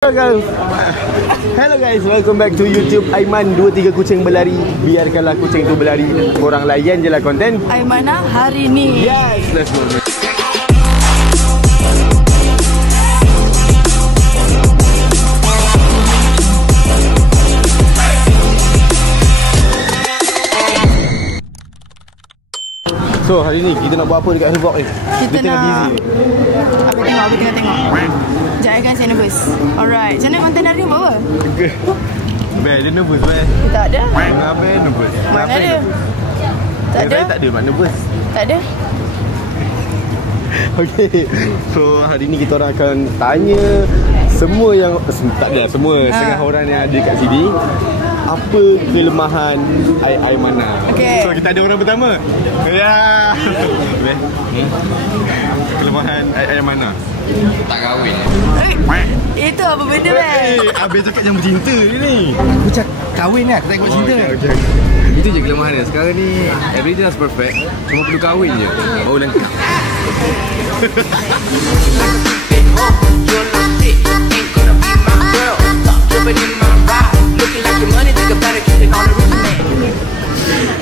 Hello guys, welcome back to YouTube Aiman 23 kucing berlari. Biarkanlah kucing tu berlari, korang layan je lah konten Aimana hari ni. Yes, let's go. So hari ni kita nak buat apa dekat Hillbox ni? Kita nak busy. Abi tengok. Jangan saya nervous. Alright, macam mana konten hari ni buat apa? Bel, dia nervous bel. Tak ada. Kenapa nervous? Mana ada? Tak ada. Tak ada mak nervous. Tak ada. Okay, so hari ni kita orang akan tanya semua yang setengah orang yang ada kat sini apa kelemahan Aimana. Okay. So kita ada orang pertama. Ya. Kelemahan Aimana. Tak kahwin. Itu apa benda kan? Habis cakap jam cinta ni. Aku cakap kahwin lah, aku tak buat cinta. Okay. Itu je kelemahan dia. Sekarang ni everything is perfect. Cuma perlu kahwin je. Baru lengkap.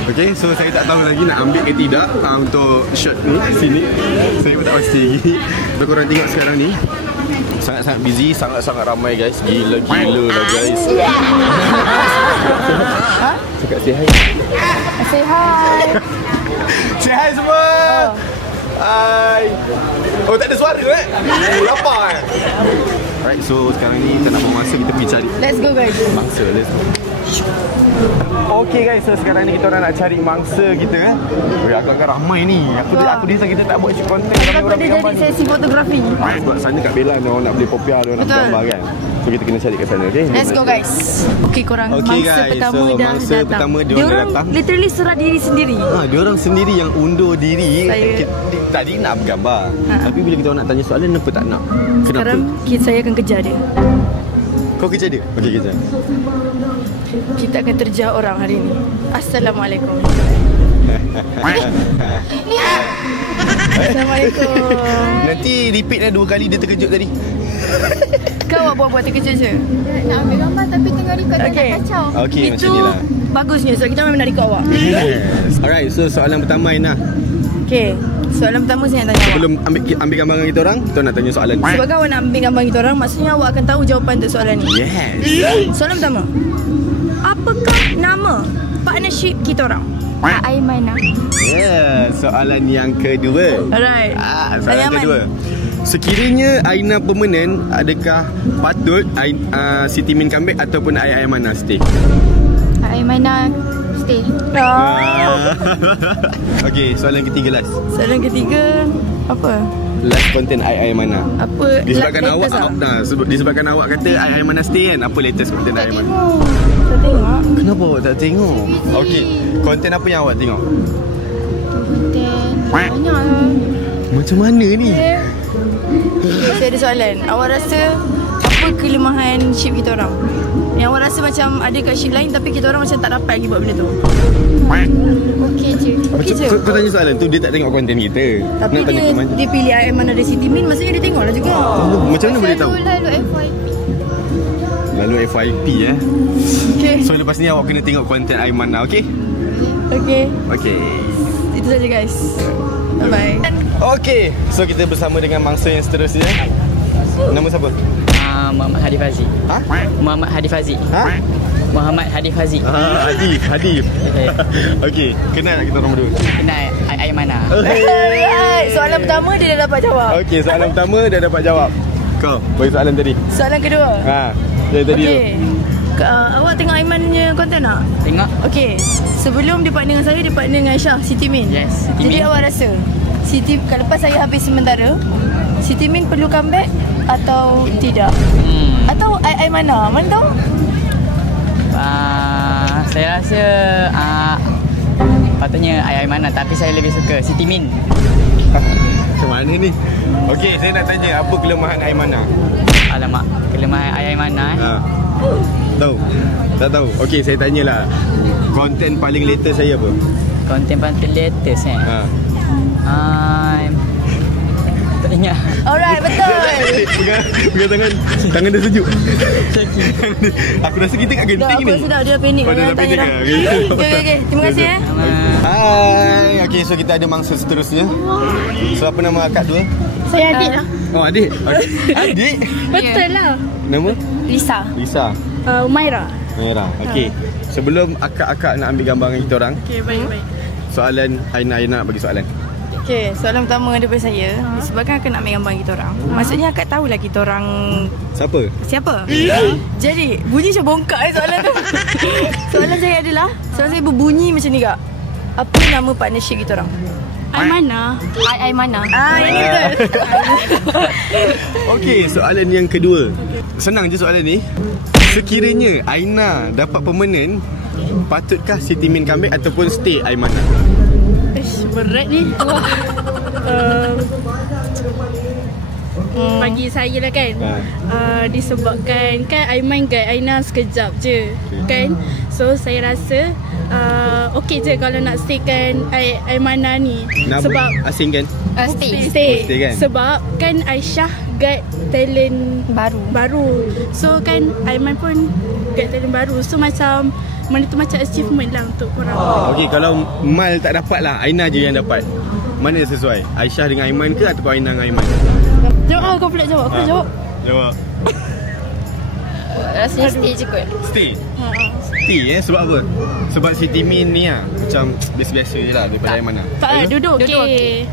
Okay, so saya tak tahu lagi nak ambil ke tidak untuk shot ni sini. Saya pun tak pasti lagi. So korang tengok sekarang ni sangat-sangat busy, sangat-sangat ramai guys. Gila-gila lah guys. Cakap say hi. Say hi. Say hi semua. Hai. Oh tak ada suara lapar Alright, so sekarang ni kita nak buang masa, kita pergi cari Let's go guys. mangsa. Let's go. Okay guys, so sekarang ni kita orang nak cari mangsa kita agak-agak ramai ni. Aku rasa kita tak buat konten Kenapa dia jadi sesi fotografi? sebab sana kat Belan dia orang nak beli popiah, dia orang nak gambar kan. So kita kena cari kat sana, okay? Let's go guys. Okay korang, Okay, mangsa guys. pertama So, dah mangsa datang. pertama dia orang dah datang. Literally serah diri sendiri. Dia orang sendiri yang undur diri. Saya- Tadi nak bergambar. Tapi bila kita orang nak tanya soalan, kenapa tak nak? Kenapa? Sekarang saya akan kejar dia. Kau kerja dia? Okey, kejar. Kita akan terjar orang hari ni. Assalamualaikum. Assalamualaikum. Nanti repeat 2 kali dia terkejut tadi. Kau buat terkejut je. Nak ambil gambar tapi tengah record tak Okay. nak kacau. Okey, Itu macam inilah. bagusnya sebab kita memang nak record awak. Yes. Alright, so soalan pertama Aina. Okay, soalan pertama saya nak tanya awak. Sebelum ambil gambar dengan kita orang, kita nak tanya soalan. Sebab kan awak nak ambil gambar kita orang, maksudnya awak akan tahu jawapan untuk soalan ni. Yes. Soalan pertama. Apakah nama partnership kita orang? Aimana. Yeah, soalan yang kedua. Alright. Soalan Aman. kedua. Sekiranya Aina permanent, adakah patut Siti Min comeback ataupun Aimana stay? Aimana stay. Okey, soalan ketiga last. Soalan ketiga apa? Last content Aimana. Apa? Disebabkan awak latest disebabkan awak kata Aimana stay kan, apa latest content Tak Aimana? tengok. Tak tengok. Kenapa awak tak tengok? Okey, konten apa yang awak tengok? Dan banyak lah. Macam mana ni? Saya ada soalan. Awak rasa apa kelemahan ship kita orang? Yang awak rasa macam ada kat ship lain tapi kita orang macam tak dapat lagi buat benda tu. Okey je. Okey je. Kau tanya soalan tu, dia tak tengok konten kita. Tapi Nak tanya kat mana? dia pilih Aimana dari Siti Min, maksudnya dia tengok lah juga. Macam mana boleh tahu? Lalu FYP. Lalu FYP Okay. So lepas ni awak kena tengok konten Aimana, okey? Okay. Okey. Itu saja guys. Bye-bye. Okey, so kita bersama dengan mangsa yang seterusnya. Nama siapa? Muhammad Hadi Fazi. Ha? Muhammad Hadi Fazi. Ha? Muhammad Hadi Fazi. Hadif. Okey, kenal kita orang berdua. Kenal Aimana. Soalan pertama dia dah dapat jawab. Okey, soalan pertama dah dapat jawab. Kau, bagi soalan tadi. Soalan kedua. Yang tadi tu. Okey. Awak tengok Aiman punya konten tak? Tengok. Okey. Sebelum dia partner dengan saya, dia partner dengan Aisyah, Siti Min. Yes, Siti Jadi Min. awak rasa kalau lepas saya habis sementara, Siti Min perlu comeback atau tidak? Atau Aimana? Mana tahu? Saya rasa patutnya Aimana, tapi saya lebih suka Siti Min. Macam mana ni? Okey, saya nak tanya apa kelemahan Aimana? Alamak, kelemahan Aimana Tahu? Tak tahu? Okey, saya tanyalah. Konten paling latest saya apa? Konten paling latest Ha. Tak Ingat. Alright, betul. Pegang tangan. Tangan dia sejuk. Aku rasa kita kat genting Dah ni. apa sedap dia panik. Oh, dia dah panik dah. Okay. Terima kasih Hai. Okay, so kita ada mangsa seterusnya. So apa nama akak dua? Saya adik lah. Oh, adik. Adik. Betul lah. Nama? Lisa. Lisa. Umaira. Merah. Okey. Sebelum akak-akak nak ambil gambar dengan kita orang, Okay, baik. soalan Aina nak bagi soalan. Okay, soalan pertama daripada saya. Sebabkan akak nak ambil gambar kita orang. Maksudnya akak tahulah kita orang Siapa? Jadi, bunyi macam bongkak soalan tu. Soalan saya adalah, soalan saya berbunyi macam ni, Kak. Apa nama partnership kita orang? Aimana. Aimana. Ini betul. Okey, soalan yang kedua. Senang je soalan ni. Sekiranya Aina dapat permanent, patutkah Siti Min comeback ataupun stay Aimana? Berat ni. Bagi saya lah kan, disebabkan kan Aiman guide Aina sekejap je kan. So saya rasa okey je kalau nak staykan Aimana ni. Nak sebab asing kan? stay kan? Sebab kan Aisyah guide talent baru. So kan Aiman pun guide talent baru. So macam mana tu macam achievement lah untuk korang. Okey, kalau Mal tak dapat lah, Aina je yang dapat. Mana yang sesuai? Aisyah dengan Aiman ke ataupun Aina dengan Aiman? Jawab kau pula jawab. Aku jawab. Jawab. Rasanya stay je kot. Stay? Stay sebab apa? Sebab Siti Min ni lah macam biasa-biasa je lah daripada Aimana. Tak lah, duduk okey.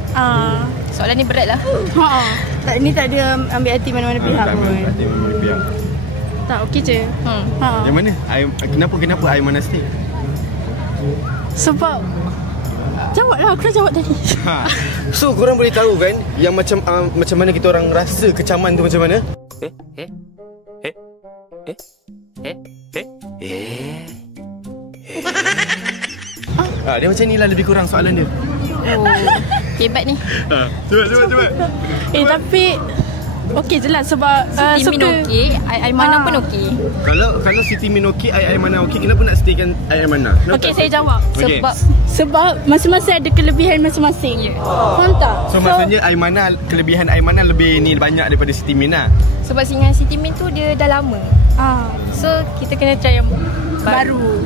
Soalan ni berat lah. Ha. Ni tak ada ambil hati mana-mana pihak Tak pun. hati mana pihak. Tak okey je. Yang mana? Kenapa Aimana stay? Sebab jawab lah, aku dah jawab tadi. So korang boleh tahu kan yang macam mana kita orang rasa kecaman tu macam mana? Dia macam ni lah lebih kurang soalan dia. Hebat ni. Cuba. Tapi okey je lah sebab Siti Min okey, Aimana pun okey. Kalau Siti Min okey, Aimana okey, kenapa nak staykan Aimana? okey saya jawab. Okay. Sebab masing-masing ada kelebihan masing-masing. Faham tak? So maksudnya kelebihan Aimana lebih ni banyak daripada Siti Min lah. Sebab dengan Siti Min tu dia dah lama. So kita kena try yang baru.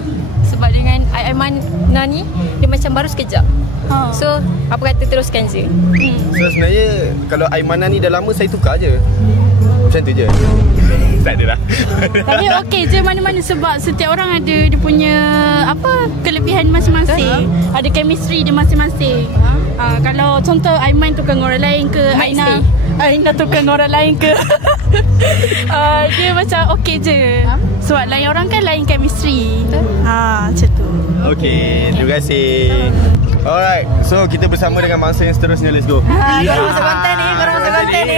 Sebab dengan Aimana ni dia macam baru sekejap. So apa kata teruskan je. So sebenarnya kalau Aimana ni dah lama, saya tukar je. Macam tu je. Tak ada lah. Tapi okey je mana-mana sebab setiap orang ada dia punya kelebihan masing-masing. Ada chemistry dia masing-masing. Kalau contoh Aiman tukar dengan orang lain ke, Aina tukar dengan orang lain ke. Dia macam okey je. Sebab lain orang kan lain chemistry. Macam tu. Okey, terima kasih. Alright, so kita bersama dengan mangsa yang seterusnya. Let's go. Korang masuk konten ni.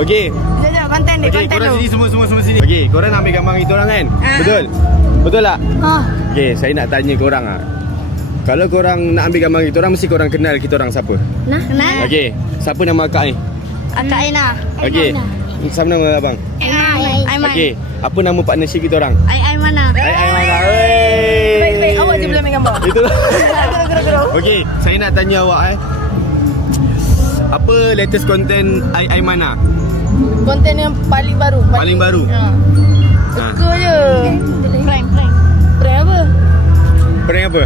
Okey. Sekejap, konten ni. Okey, Konten korang tu. sini semua sini. Okey, korang nak ambil gambar dengan kita orang kan? Betul tak? Okey, saya nak tanya korang ah. Kalau korang nak ambil gambar dengan kita orang, mesti korang kenal kita orang siapa? Kenal? Okey, siapa nama akak ni? Akak Aina. Okey. Siapa nama abang? Aiman. Okey, apa nama partnership kita orang? Aimana. Aimana. Baik. Awak je boleh ambil gambar. Itulah. Okey, saya nak tanya awak apa latest content Aimana? Konten yang paling baru. Paling baru? Suka je. Prank. Prank apa? Prank apa?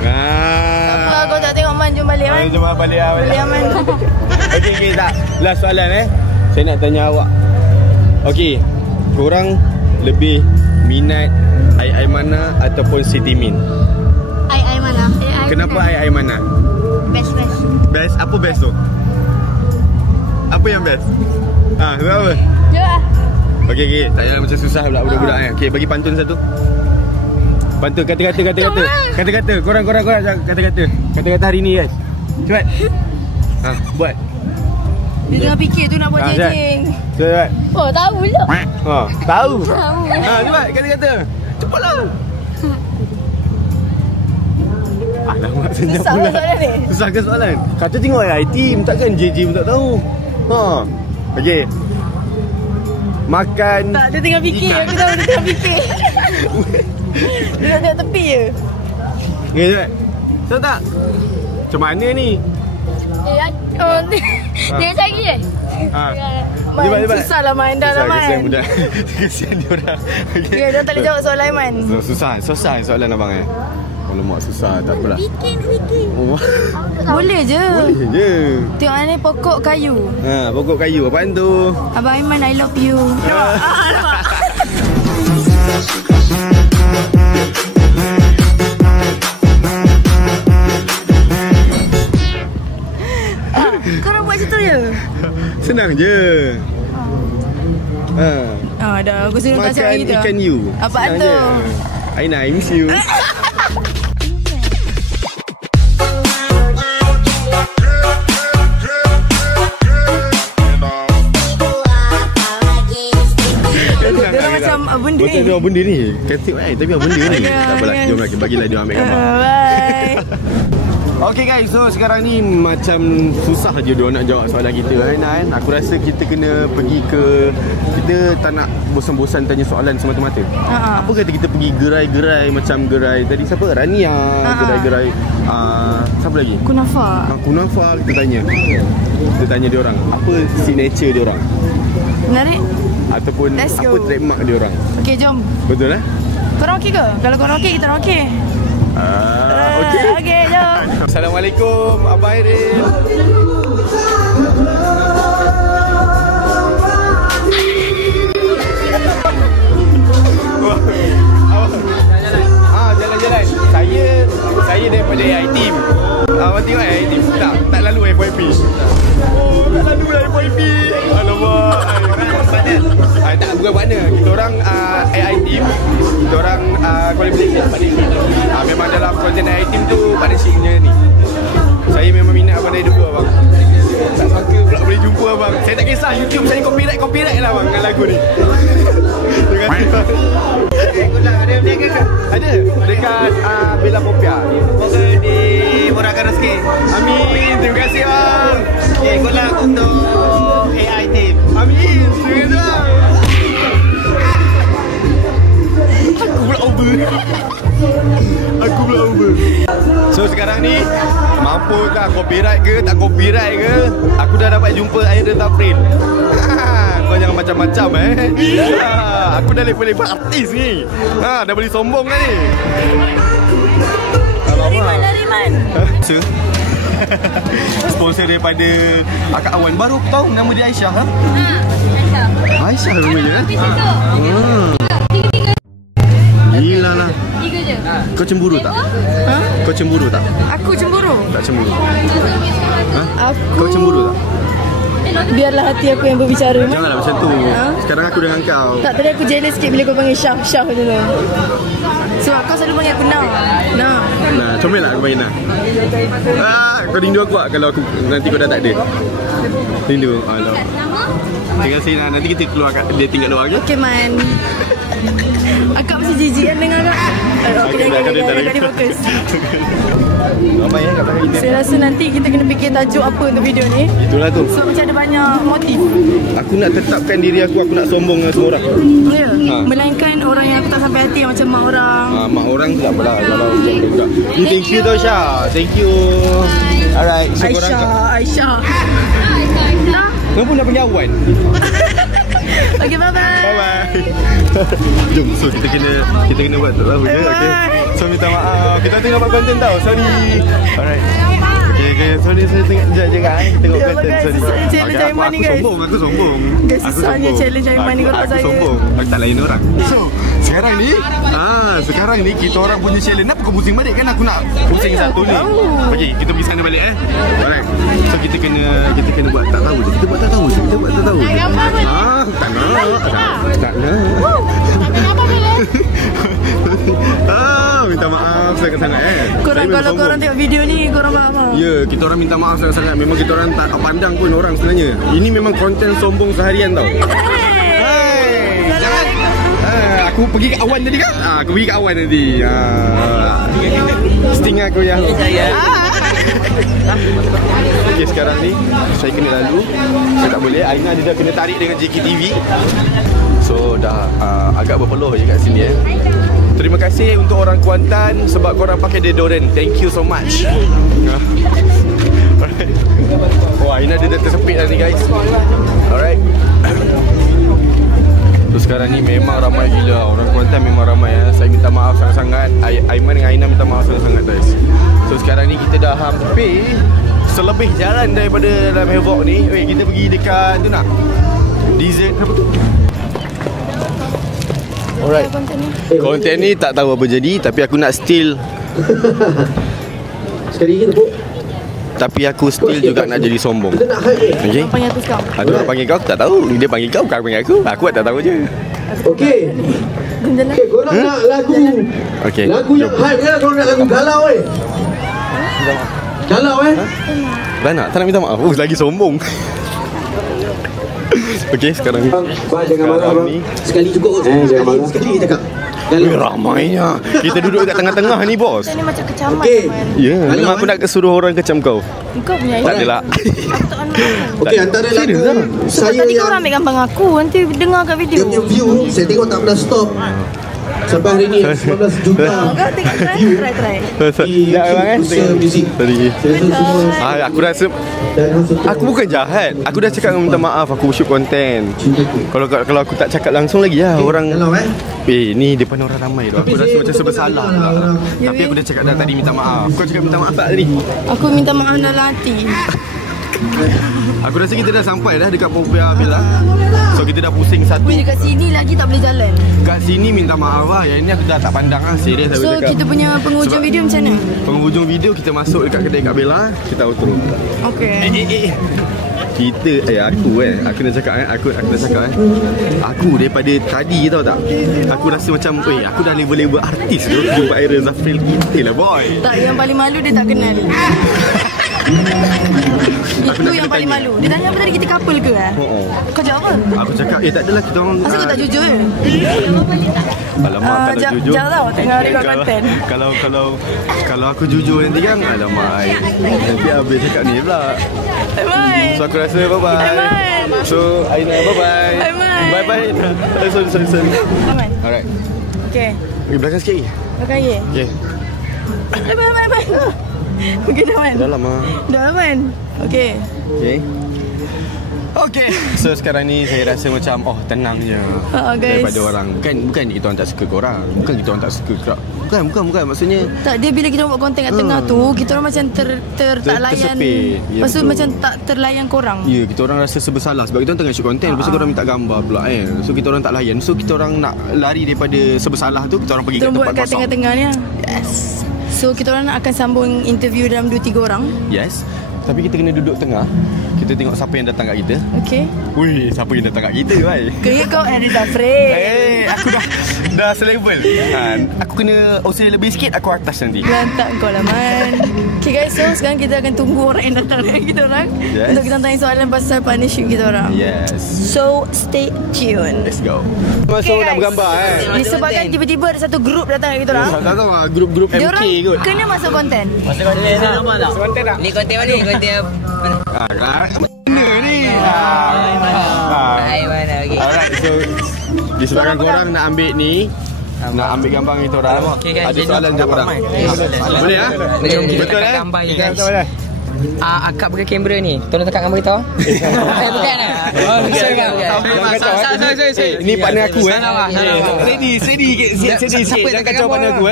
Apa kau tak tengok Man, jom balik Man. Jom balik Man. Okey, tak. Last soalan saya nak tanya awak. Okey, korang lebih minat Aimana ataupun Siti Min? Aimana. Kenapa Aimana? Best. Best? Apa best tu? Apa yang best? Kenapa? Jom. Okey. Tak payah macam susah pula budak-budak ni. Okey, bagi pantun satu. Pantun, kata-kata. Kata-kata. Korang kata-kata. Kata-kata hari ni guys. Cepat. Buat. Dia tengah fikir tu nak buat jeng-jeng. Cepat. Oh, tahu lah. Tahu. Cepat kata-kata. Cepatlah. Alamak, senyap Susah pula. ke soalan ni? Susah ke soalan? Kata tengok AI team, takkan JJ pun tak tahu. Okey. Makan. Tak, dia tengah fikir. ikan. Aku tahu dia tengah fikir. Dia nak tengok tepi je. Okey, cepat. Tahu tak? Macam mana ni? Dia cari Susah lah Man, dah lah Man. Kesian budak. Kesian dia orang. Ya, dia tak boleh jawab soalan Man. Susah soalan abang Alamak, susah, tak apalah. Oh. Boleh je. Boleh je. Tengok ni pokok kayu. Pokok kayu. Apaan tu? Abang Aiman, I love you. Korang buat macam tu je? Senang je. Dah. Aku sering tak cakap gitu. Makan ikan you. Apaan tu? Aina, I miss you. Benda ni. Betul benda ni. Kreatif tapi apa benda ni? Tak apalah, jom lagi bagilah dia ambil gambar. Bye. Okay guys, so sekarang ni macam susah je dia nak jawab soalan kita kan. Aku rasa kita kena pergi ke, kita tak nak bosan-bosan tanya soalan semata-mata. Apa kata kita pergi gerai-gerai macam gerai tadi siapa? Rania, gerai-gerai siapa lagi? Kunafa kita tanya. Kita tanya dia orang, apa signature dia orang? Menarik. Ataupun apa trademark dia orang. Okey, jom. Betul Korang okey ke? Kalau korang okey, kita orang okey. Okey. Okey, jom. Assalamualaikum, Abang Iril. Jalan-jalan. Saya daripada AI Team. Abang tengok AI Team. Tak lalu FYP. Tak lalu FYP. Alamak. Tak, bukan mana. Kita orang AI Team. Kita orang collaboration partnership. Memang dalam konten AI Team tu partnership punya ni. Saya memang minat abang dari dulu abang. Tak sangka pula boleh jumpa abang. Saya tak kisah YouTube saya copyright lah abang dengan lagu ni. Terima kasih. Ada berniaga ke? Ada. Dekat Bella Popia. Semoga dimurahkan rezeki. Amin. Terima kasih bang. Okay, good luck untuk AI Team. Amin. Terima kasih. Aku pula over. So sekarang ni mampu tak copyright ke tak copyright ke, aku dah dapat jumpa Aida Tafril. Kau jangan macam-macam aku dah level-level artis ni. Dah boleh sombong kan ni. Lariman. Sponsor daripada Akak Awan. Baru aku tahu nama dia Aisyah. Aisyah namanya. Gila lah. 3 je. Kau cemburu tak? Kau cemburu tak? Aku cemburu. Tak cemburu. Aku Kau cemburu tak? Biarlah hati aku yang berbicara. Janganlah macam tu. Sekarang aku dengan kau. Tak, tadi aku jealous sikit bila kau panggil Syah dulu. Sebab kau selalu panggil aku Nah. Nah, comel lah aku panggil Nah. Kau rindu aku tak kalau aku nanti kau dah tak ada? Rindu? Alah. Terima kasih Nah. Nanti kita keluar dia tinggal luar ke? Okay man. Akak mesti jijik kan dengar kak. Akak dia fokus. Ramai kat belakang kita. Saya rasa nanti kita kena fikir tajuk apa untuk video ni. Itulah tu. So macam ada banyak motif. Aku nak tetapkan diri aku nak sombong dengan semua orang. Ya. Melainkan orang yang aku tak sampai hati macam mak orang. Mak orang tu tak apalah. Kalau macam tu. Thank you tau Syah. Thank you. Alright. So Aisyah. Kenapa nak panggil Awan? Okay, bye-bye. Jom, so kita kena buat tak tahu je. Okay. So minta maaf. Kita tengok buat konten tau. Sorry. Alright. Okay. Sorry saya tengok je kan. Tengok konten. Sorry. Aku sombong. Susahnya challenge Aiman ni kalau saya. Aku sombong. Aku tak lain orang. So, sekarang ni kita orang punya challenge. Kenapa kau pusing balik kan aku nak pusing satu ni. Okey, kita pergi sana balik Alright. So kita kena buat tak tahu je. Kita buat tak tahu je. Tak nak. Minta maaf sangat-sangat Kalau korang tengok video ni korang faham. Ya, kita orang minta maaf sangat-sangat. Memang kita orang tak pandang pun orang sebenarnya. Ini memang konten sombong seharian tau. Jangan. Aku pergi ke Awan tadi kan? Aku pergi ke Awan tadi. Sting aku yang. Okay, sekarang ni saya kena lalu. Saya tak boleh. Aina dia dah kena tarik dengan JKTV. So dah agak berpeluh je kat sini Terima kasih untuk orang Kuantan sebab korang pakai deodorant. Thank you so much. Aina dia dah tersepit dah ni guys. Alright. So sekarang ni memang ramai gila. Orang Kuantan memang ramai ya. Saya minta maaf sangat-sangat. Aiman dengan Aina minta maaf sangat-sangat guys. So sekarang ni kita dah hampir selebih jalan daripada dalam Havoc ni. Weh, kita pergi dekat tu nak dessert apa tu? Alright. Konten ni tak tahu apa jadi, tapi aku nak steal. Sekali lagi tepuk. Tapi aku still juga nak jadi sombong. Okay? Panggil aku sekarang. Ada orang panggil kau, aku tak tahu. Dia panggil kau, kau panggil aku. Aku tak tahu je. Okey. Okey, korang nak lagu. Okay. Lagu yang hype kan, korang nak lagu galau Galau Dah nak? Tak nak minta maaf. Oh, lagi sombong. Okay, sekarang ni. Bang, jangan marah bang. Sekali cukup. Jangan marah. Sekali cakap. Ramainya. Kita duduk dekat tengah-tengah ni, bos. Ni macam kecaman. Okey. Ya, memang aku nak suruh orang kecam kau. Kau punya Tak adalah. Okey, antara lagu saya Tadi kau yang orang ambil gambar aku. Nanti dengar kat video. dia punya view, saya tengok tak pernah stop. Sampai hari ni 19 juta Kau tengok try. di usaha muzik. Tadi. Saya rasa semua Aku rasa dan hasil aku bukan jahat. Aku dah cakap minta maaf. Aku shoot konten. Kalau aku tak cakap langsung lagi lah orang. galau Ni depan orang ramai tu. Aku rasa macam bersalah pula. Tapi aku dah cakap dah tadi minta maaf. Kau cakap minta maaf tak tadi? Aku minta maaf dalam hati. Aku rasa kita dah sampai dah dekat Popia Bella. So kita dah pusing satu. Tapi dekat sini lagi tak boleh jalan. Kat sini minta maaf lah. Yang ni aku dah tak pandang lah. Serius aku So cakap. kita punya penghujung video macam mana? Penghujung video kita masuk dekat kedai Kak Bella. Kita outro. Okay. Kita aku nak cakap aku nak cakap aku daripada tadi tau tak, aku rasa macam aku dah level artis tu jumpa Aaron Zafril kita lah boy. Tak, yang paling malu dia tak kenal. Itu yang paling malu. Dia tanya apa tadi, kita couple ke? Kau jawab apa? Aku cakap tak adalah kita orang. Masa kau tak jujur je? Alamak, kalau jujur Jangan tahu tengah record konten. Kalau aku jujur nanti kan, alamak nanti habis cakap ni pula. So aku rasa bye-bye. So Aina bye-bye. Bye-bye. Sorry. Alright. Okay. Belakang sikit. Belakang ye. Okay. Bye. Okay, dah man. Dah lama. Dah man. Okay. Okay. So sekarang ni saya rasa macam tenang je. Guys. Daripada orang. Bukan kita orang tak suka korang. Bukan kita orang tak suka korang. Bukan maksudnya. Tak, dia bila kita buat konten kat tengah tu, kita orang macam tak layan. Lepas tu macam tak terlayan korang. Ya, kita orang rasa sebersalah sebab kita orang tengah shoot konten. Lepas tu korang minta gambar pula kan. So kita orang tak layan. So kita orang nak lari daripada sebersalah tu, kita orang pergi kat tempat buat kat kosong. tengah-tengah ni. Yes. So kita orang akan sambung interview dalam 2-3 orang. Yes. Tapi kita kena duduk tengah. Kita tengok siapa yang datang kat kita. Okay. Wih, siapa yang datang kat kita, bhai? Kaya kau Aaron Zafril. Aku dah selevel. Aku kena OC lebih sikit, aku atas nanti. Lantak kau lah man. Okay guys, so sekarang kita akan tunggu orang yang datang dengan kita orang. Yes. Untuk kita tanya soalan pasal partnership kita orang. Yes. So stay tuned. Let's go. Masuk nak bergambar Disebabkan tiba-tiba ada satu grup datang kat kita orang. Tak tahu lah, grup-grup Dia MK orang kot. kena masuk konten. Masuk konten tak? Konten tak? Ni konten mana ni? Konten Benda ni. mana? Okay. Alright, so disebabkan korang nak ambil ni, nak ambil gambar kita orang. Okay, guys, Ada soalan untuk korang. Boleh ah? Betul eh? Gambar ni guys. Akak pakai kamera ni. Tolong tekan gambar kita. Bukan lah. Bukan. Ni partner aku Steady sikit. Jangan kacau partner aku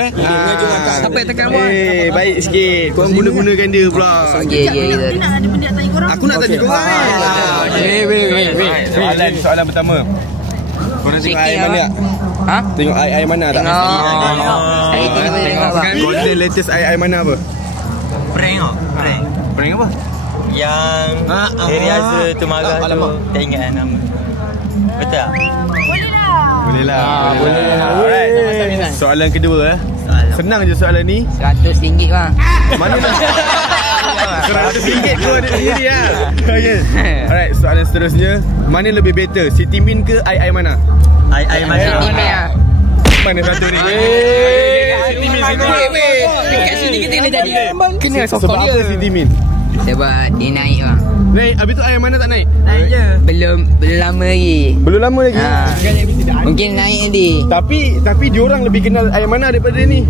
Siapa yang tekan gambar? Baik sikit. Korang guna-gunakan dia pula. Dia nak ada benda nak tanya korang. Aku nak tanya korang ni. Soalan pertama. Korang tengok air mana tak? Tengok air mana tak? Konten latest air mana apa? Prank apa? Yang hari Azhar tu marah tu. Tak ingat nama. Betul tak? Boleh lah. Alright. Soalan kedua Senang je soalan ni. RM100 bang. Mana nak? RM100 tu ada sendiri lah. Okay. Alright, soalan seterusnya. Mana lebih better? Siti Min ke Ai mana? Ai mana? Mana satu ni? Siti Min. Dekat sini kita kena jadi. Kena Sebab apa Siti Min? Sebab dia naik bang. Naik, habis tu Ai mana tak naik? Naik je. Belum lama lagi. Belum lama lagi. Mungkin naik nanti. Tapi diorang lebih kenal Ai mana daripada dia ni.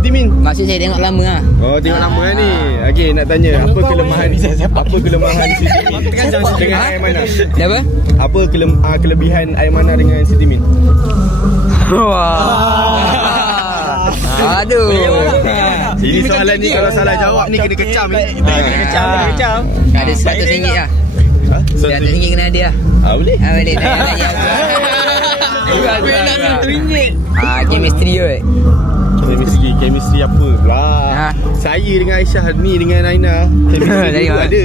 Siti Min? Maksud saya tengok lama lah. Oh, tengok lama kan ni. Okey, nak tanya apa kelemahan Siti Min dengan Aimana? Apa? Apa kelebihan Aimana dengan Siti Min? Aduh. Ini soalan ni kalau salah jawab ni kena kecam ni. Kena kecam. Ada RM100 lah. RM100 kena ada lah. Boleh? Boleh. Chemistry kot. Chemistry apa pula? Saya dengan Aisyah ni dengan Aina chemistry ada.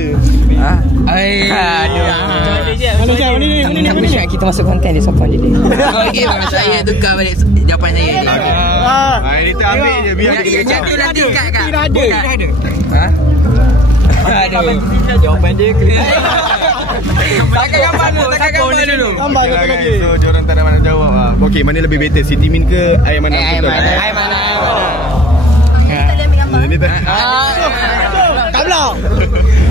Aku cakap kita masuk konten dia sopan je dia. Okey, saya tukar balik jawapan saya je. Ini tak ambil je biar dia kecam. Jatuhlah tingkat kak. Aduh. Jawapan dia clear. Takkan gambar dulu. Gambar satu lagi. So, diorang tak ada mana jawab lah. Okey, mana lebih better? Siti Min ke Aimana? Aimana. Ini tak. Tablah.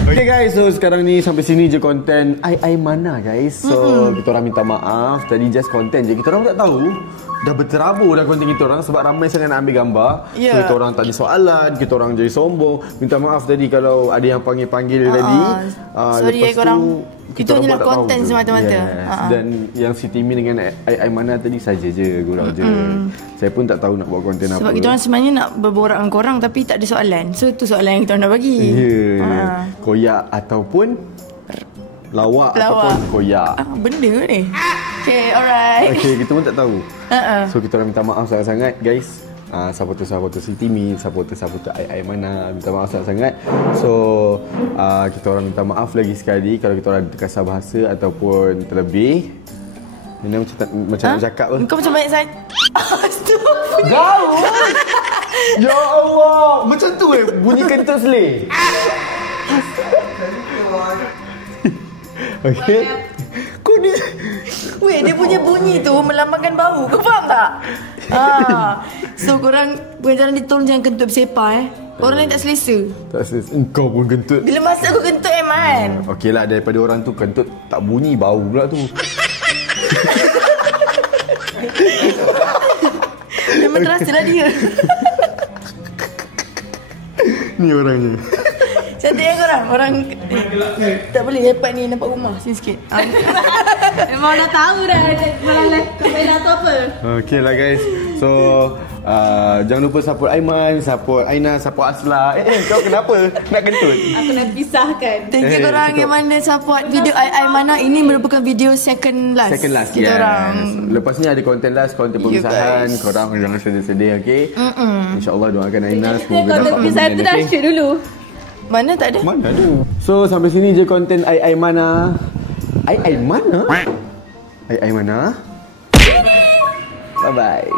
Okay guys, so sekarang ni sampai sini je konten Aimana guys. So kita orang minta maaf, tadi just konten je. Kita orang tak tahu dah berterabur dah konten kita orang sebab ramai sangat nak ambil gambar. So kita orang tanya soalan, kita orang jadi sombong. Minta maaf tadi kalau ada yang panggil tadi. Sorry korang. Itu adalah konten semata-mata. Dan yang Siti Min dengan Aimana tadi saja je, gurau je. Saya pun tak tahu nak buat konten apa. Sebab kita orang sebenarnya nak berborak dengan korang tapi tak ada soalan. So tu soalan yang kita orang nak bagi. Koyak ataupun lawak ataupun koyak. Benda ni. Okay, alright. Okay, kita pun tak tahu. So kita orang minta maaf sangat-sangat guys. Supporter Siti Min, supporter Aimana, minta maaf sangat-sangat. So kita orang minta maaf lagi sekali kalau kita orang terkasar bahasa ataupun terlebih. Ini macam nak cakap ke? Kau macam banyak saya. Gaul. Ya Allah, macam tu bunyi kentut seleh. Okey. Kau ni weh, dia punya bunyi tu melambangkan bau. Kau faham tak? So korang jangan ditolong jangan kentut bersepah Orang lain tak selesa. Tak selesa. Engkau pun kentut. Bila masa aku kentut Man. Okeylah, daripada orang tu kentut tak bunyi, bau pula tu. Memang terasa lah dia. Ni orangnya. Cantik kan korang? Orang tak boleh dapat ni nampak rumah sini sikit. Memang dah tahu dah malam kau bela tu apa. Okeylah guys. So jangan lupa support Aiman, support Aina, support Asla. Kau kenapa nak kentut? Aku nak pisahkan. Thank you korang yang mana support video Aimana. Ini merupakan video second last. Second last, yes. Lepas ni ada konten last, konten pemisahan. Korang jangan sedih-sedih, okey? InsyaAllah doakan Aina semoga dapat pemisahan tu dah shoot dulu. Mana tak ada? Mana ada? So sampai sini je konten Aimana. Aimana? Aimana? Bye bye.